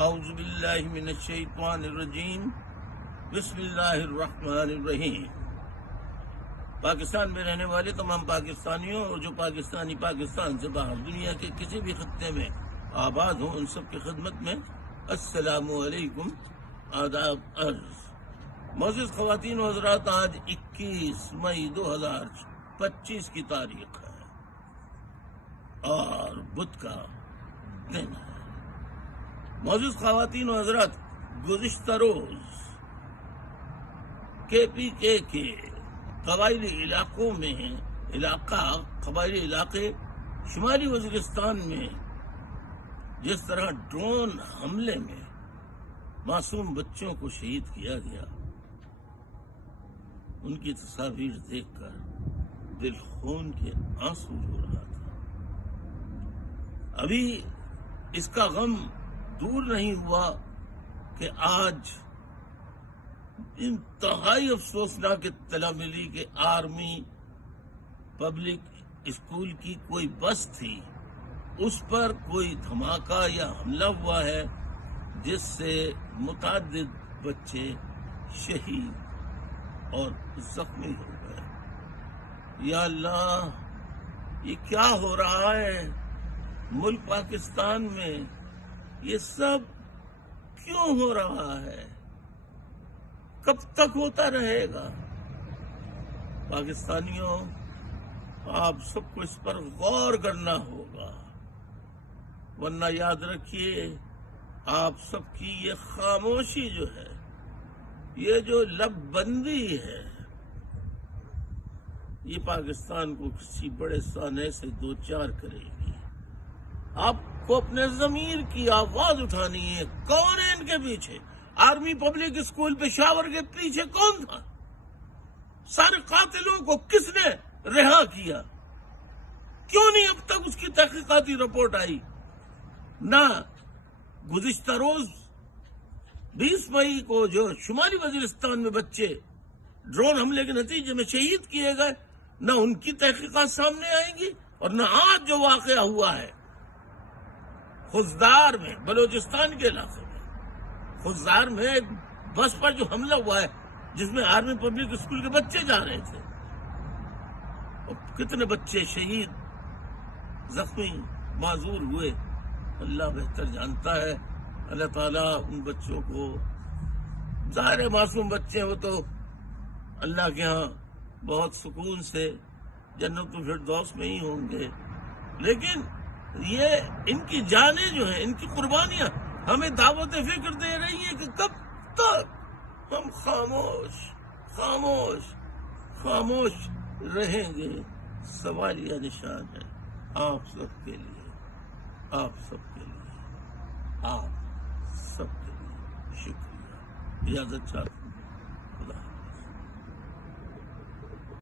اعوذ باللہ من الشیطان الرجیم بسم اللہ الرحمن الرحیم۔ پاکستان میں رہنے والے تمام پاکستانیوں اور جو پاکستانی پاکستان سے باہر دنیا کے کسی بھی خطے میں آباد ہوں، ان سب کی خدمت میں السلام علیکم، آداب عرض۔ معزز خواتین و حضرات، آج 21 مئی 2025 کی تاریخ ہے اور بدھ کا دن ہے۔ معزز خواتین و حضرات، گزشتہ روز KPK کے قبائلی علاقوں میں قبائلی علاقے شمالی وزیرستان میں جس طرح ڈرون حملے میں معصوم بچوں کو شہید کیا گیا، ان کی تصاویر دیکھ کر دل خون کے آنسو ہو رہا تھا۔ ابھی اس کا غم دور نہیں ہوا کہ آج انتہائی افسوسناک اطلاع ملی کہ آرمی پبلک اسکول کی کوئی بس تھی، اس پر کوئی دھماکہ یا حملہ ہوا ہے جس سے متعدد بچے شہید اور زخمی ہو گئے۔ یا اللہ، یہ کیا ہو رہا ہے ملک پاکستان میں؟ یہ سب کیوں ہو رہا ہے؟ کب تک ہوتا رہے گا؟ پاکستانیوں، آپ سب کو اس پر غور کرنا ہوگا، ورنہ یاد رکھیے آپ سب کی یہ خاموشی جو ہے، یہ جو لب بندی ہے، یہ پاکستان کو کسی بڑے سانے سے دوچار کرے گی۔ آپ کو اپنے ضمیر کی آواز اٹھانی ہے۔ کون ہے ان کے پیچھے؟ آرمی پبلک اسکول پشاور کے پیچھے کون تھا؟ سارے قاتلوں کو کس نے رہا کیا؟ کیوں نہیں اب تک اس کی تحقیقاتی رپورٹ آئی؟ نہ گزشتہ روز 20 مئی کو جو شمالی وزیرستان میں بچے ڈرون حملے کے نتیجے میں شہید کیے گئے، نہ ان کی تحقیقات سامنے آئیں گی، اور نہ آج جو واقعہ ہوا ہے خزدار میں، بلوچستان کے علاقے میں خزدار میں ایک بس پر جو حملہ ہوا ہے جس میں آرمی پبلک اسکول کے بچے جا رہے تھے، اور کتنے بچے شہید، زخمی، معذور ہوئے، اللہ بہتر جانتا ہے۔ اللہ تعالیٰ ان بچوں کو، ظاہر معصوم بچے ہو تو اللہ کے ہاں بہت سکون سے جنت الفردوس میں ہی ہوں گے، لیکن یہ ان کی جانیں جو ہیں، ان کی قربانیاں ہمیں دعوت فکر دے رہی ہیں کہ کب تک ہم خاموش رہیں گے۔ سوالیہ نشان ہے آپ سب کے لیے، شکریہ۔ اجازت چاہتا ہوں۔